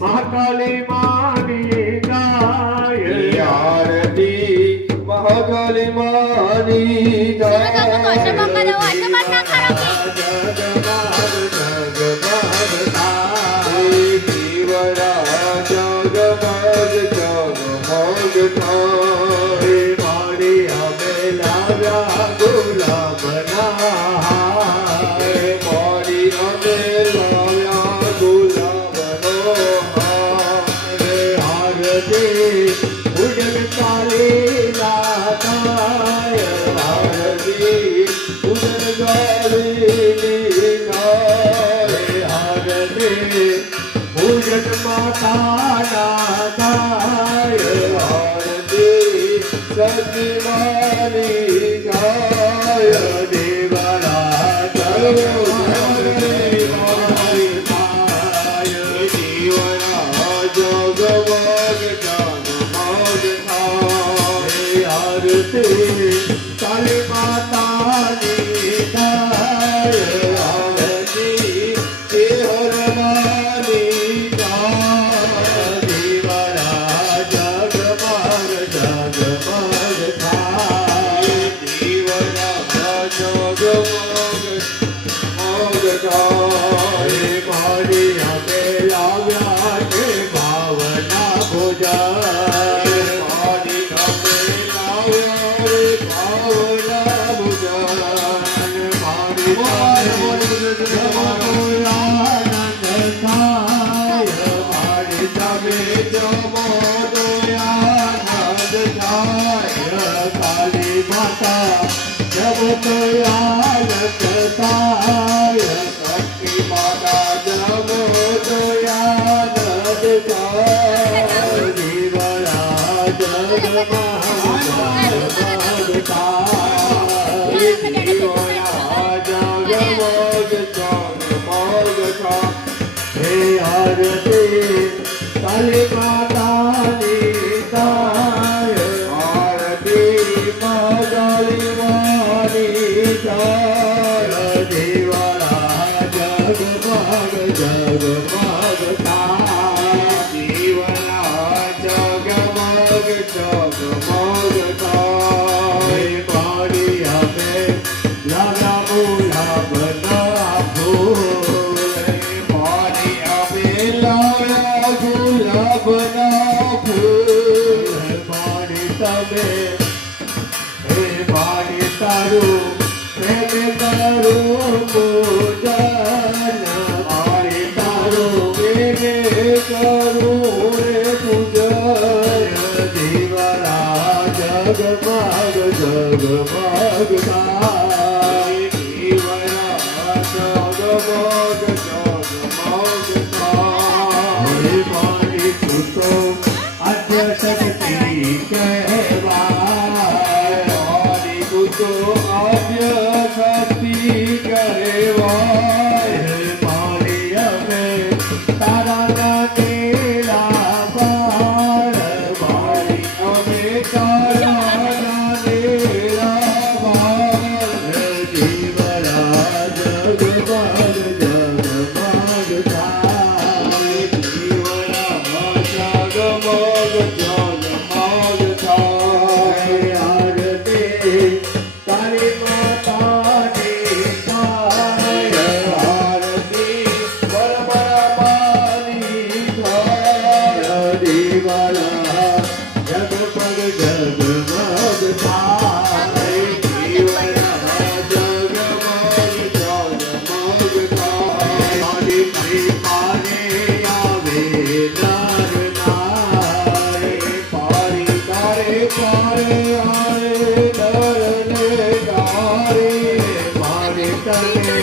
महाकाली मानी गाय आरती महाकाली मानी गाय जीवरा जगमग जगमग थाय मारी हमें लाव्या गुलाबना मारी हमें लाव्या गुलाबनो आरती उजग काली लाताय आरती उदगाली गाय आरती उजग माता नाथाय आरती सती मानी गाय देवरा जीवना जगमग जगमग थाय आरती काली माता निधाय आरती हरनानी गाय देवरा जगमग जगमग थाय जीवना जगमग जगमग थाय मारी हमें लाव्या के भावना भुजाय मारी हमें लाव्या भावना बुझाय मारी आनंद थाय मारी तबे जमोदयानंद थाय काली माता जब दयालत थाय शक्ति माता जमोदयानंद थाय जीवरा जगमग थाय जगमग जगमग थाय हे आरती काली माता निधाय आरती महाकाली मानी गाय देवरा जगमग जगमग थाय जीवना जगमग जगमग थाय पानी हमें लाला मूला बना फूल मारी हमें लाया गुलाबना फूल पानी तबे हे पानी तारू प्रेम करू पूजन पानी तारू करूं रे पूजन जीवरा जगमग जगमग थाय जीवना जगमग जगमग थाय पानी सुतो अद्य शक्ति कहवाय मारी कुतो आद्य शक्ति करेवाय पानी हमें तारा नीला पार मारी हमें तारा नीला बाल जीवरा जगमग जगमग थाय जीवना जगमग जगमग थाय आरती काली माता निधाय आरती बरबरा मानी थाय देवरा जगमग जगमग थाय जीवना जगमग जगमग थाय पानी पानी आवे नर नाय पारी तारे पारे आरे नर ने गारे पानी तले